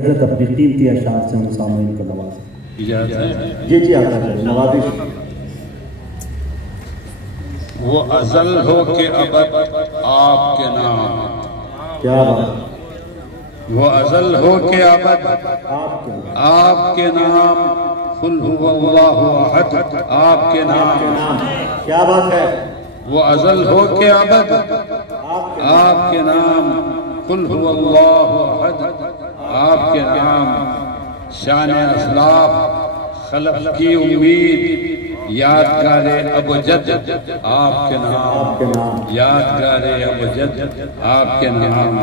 حضرت اپنی قیمتی اشعار سے ہم سامعین کو نوازیں۔ اجازت ہے؟ جی آقا کریں، نوازش۔ وہ ازل ہو کہ ابد آپ کے نام، کیا بات، وہ ازل ہو کہ ابد آپ کے نام، قل هو اللہ احد آپ کے نام، کیا بات ہے، وہ ازل ہو کہ ابد آپ کے نام، قل هو اللہ احد آپ کے نام، شان اسلاف خلف کی امید، یادگار ابجد آپ کے نام، یادگار ابجد آپ کے نام،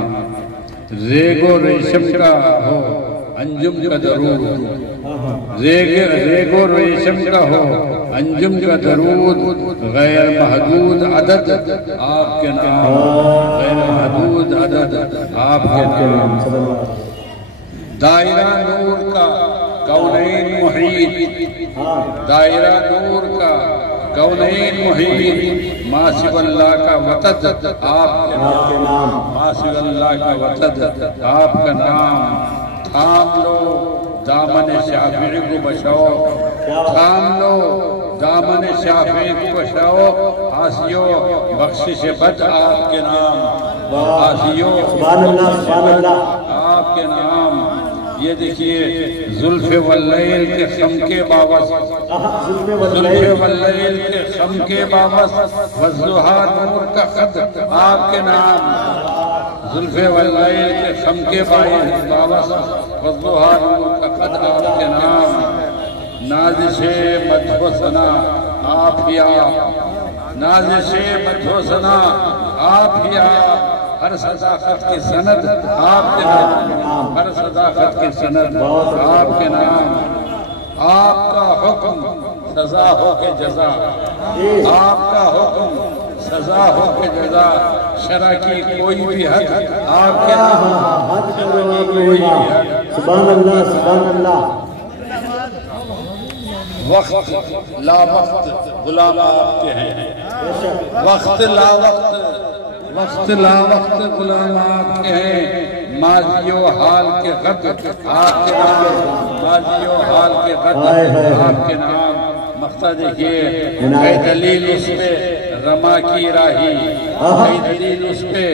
ریگ و ریشم کا ہو انجم کا درود، ریگ و ریشم کا ہو انجم کا درود، غیر محدود عدد آپ کے نام، غیر محدود عدد آپ کے نام، دائرہ نور کا کونین محیط، دائرہ نور کا کونین محیط، ما سوی اللہ کا وطد آپ کے نام، ما سوی اللہ کا وطد آپ کا نام، تھام لو دامن شافعی کو بشوق، تھام لو دامن شافعی کو بشوق، آسیو بخشش بد آپ کے نام، آسیو آپ کے نام، یہ دیکھیے زلف واللیل کے خم کے باوس، زلف واللیل کے خم کے باوس، والضحیٰ نور کا خط آپ کے نام، زلف واللیل کے خم کے باوس، والضحیٰ نور کا خط آپ کے نام، نازش مدح و ثنا آپ ہی آپ، نازش مدح و ثنا آپ ہی آپ، ہر صداقت کی سند آپ کے نام، ہر صداقت کی سند آپ کے نام، آپ کا حکم سزا ہو کے جزا، آپ کا حکم سزا ہو کے جزا، شرع کی کوئی بھی حد آپ کے نام، شرع کی کوئی بھی حد، سبحان اللہ سبحان اللہ، وقت لا وقت غلام آپ کے ہیں، وقت لا وقت، وقت لا وقت غلام آپ کے ہیں، ماضی و حال کے غد آپ کے نام، ماضی و حال کے غد آپ کے نام، مقصد دیکھیے، اے دلیل اس پہ رما کی راہی، اے دلیل اس پہ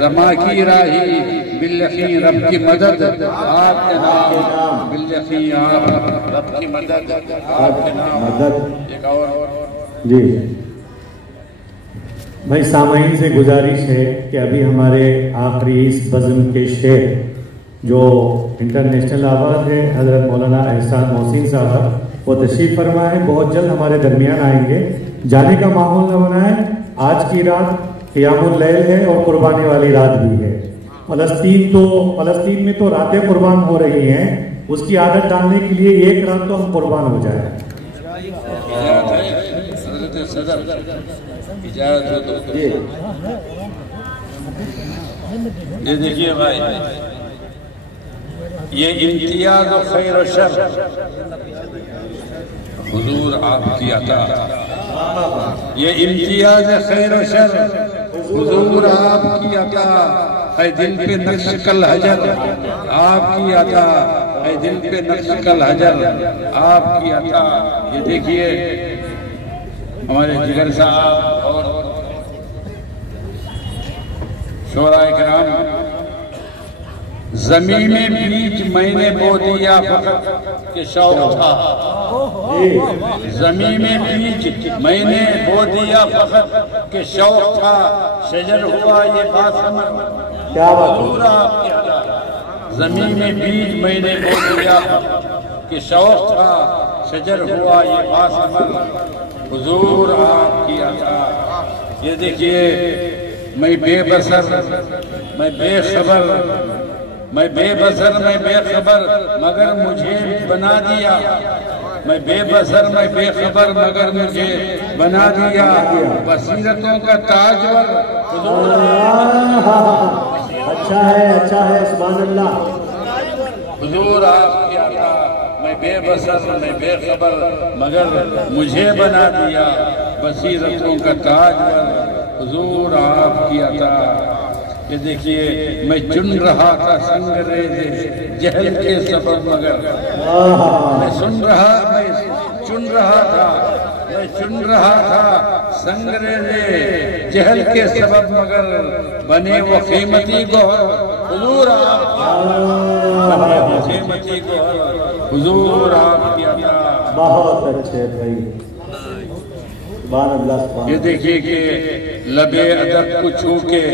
رما کی راہی، باللخی رب کی مدد آپ کے نام، باللخی آپ رب کی مدد آپ کے نام، ایک اور جی بھائی سامعین سے گزارش ہے کہ ابھی ہمارے آخری اس بزم کے شعر جو انٹرنیشنل آواز ہے حضرت مولانا احسان محسن صاحب، وہ تشریف فرما ہے، بہت جلد ہمارے درمیان آئیں گے، جانے کا ماحول نہ بنائیں، آج کی رات قیام اللیل ہے اور قربانی والی رات بھی ہے، فلسطین میں تو راتیں قربان ہو رہی ہیں، اس کی عادت ڈالنے کے لیے ایک رات تو ہم قربان ہو جائیں۔ حضرت صدر اجازت ہو تو یہ دیکھیے بھائی، یہ امتیاز و خیر و شر حضور آپ کی عطا، یہ امتیاز خیر و شر حضور آپ کی عطا، اے دل پہ نقش کل حجر آپ کی عطا، اے دل پہ نقش کل حجر آپ کی عطا، یہ دیکھیے ہمارے جگر صاحب اور شعراء کرام، زمین میں بیج میں نے بو دیا فقط کہ شوق تھا، زمین میں بیج میں نے بو دیا فقط کہ شوق تھا، شجر ہوا یہ باسمر حضور آپ کی عطا، زمین میں بیج میں نے بو دیا کہ شوق تھا، شجر ہوا یہ باسمر حضور آپ کی عطا، یہ دیکھیے میں بے بصر میں بے خبر، میں بے بصر میں بے خبر مگر مجھے بنا دیا، میں بے بصر میں بے خبر مگر مجھے بنا دیا، بصیرتوں کا تاجور حضور اچھا ہے سبحان اللہ، حضور آپ کی عطا، میں بے بصر میں بے خبر مگر مجھے بنا دیا، بصیرتوں کا تاجور حضور آپ کی عطا، یہ دیکھیے میں چن رہا تھا سنگ ریزے جہل کے سبب مگر میں چن رہا تھا سنگریزے جہل کے سبب مگر بنے وہ قیمتی گوہر حضور آپ قیمتی گوہر حضور آپ کی عطا. بہت اچھے بھائی. یہ دیکھیے کہ لب ادب کو چھو کے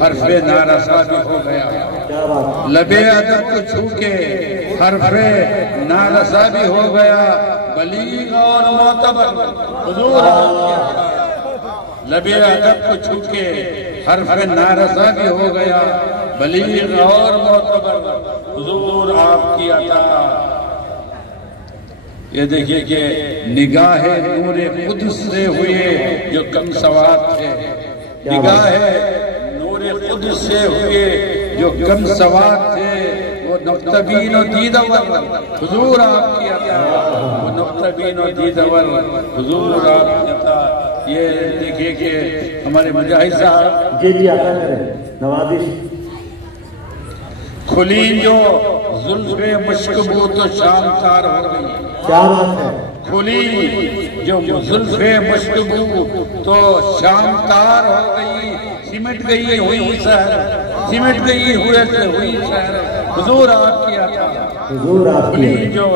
حرف نارسا بھی ہو گیا. لب ادب کو چھو کے حرف نارسا بھی ہو گیا بلیغ اور معتبر حضور آپ کی. لب ادب کو چھو کے حرف نارسا بھی ہو گیا بلیغ اور معتبر حضور آپ کی عطا. یہ دیکھیے کہ نگاہ نور قدس سے ہوئے جو کم سواد تھے. نگاہ نور قدس سے ہوئے جو کم سواد تھے وہ نقطبین و دیدور حضور آپ کی عطا. وہ نقطبین و دیدور حضور آپ کی عطا. یہ دیکھیے کہ ہمارے مجاہد صاحب جی عطا کریں نوازش. کھلی جو زلف مشکبو تو شام تار ہو گئی. کیا بات ہے. کھلی جو زلف مشکبو تو شام تار ہو گئی. سمٹ گئی ہوئی سحر سمٹ گئی ہوئے سے ہوئی سحر حضور آپ کی عطا. حضور آپ کی. کھلی جو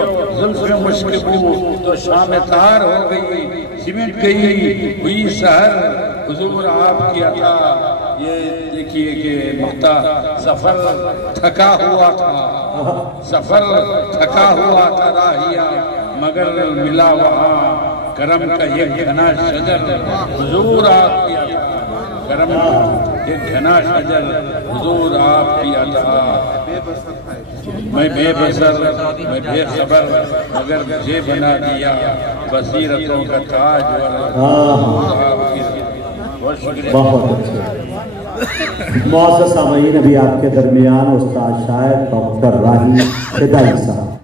زلف مشکبو تو شام تار ہو گئی سمٹ گئی ہوئی سحر حضور آپ کی عطا. یہ دیکھیے کہ مقطع سفر تھکا ہوا تھا راہیا مگر ملا وہاں کرم کا یہ گھنا شجر حضور آپ کی عطا. کرم یہ گھنا شجر حضور آپ کی عطا. میں بے بصر میں بے خبر مگر مجھے بنا دیا بصیرتوں کا تاج حضور آپ کی. بہت اچھے. معزز سامعین ابھی آپ کے درمیان استاد شاعر ڈاکٹر راہی فدائی صاحب.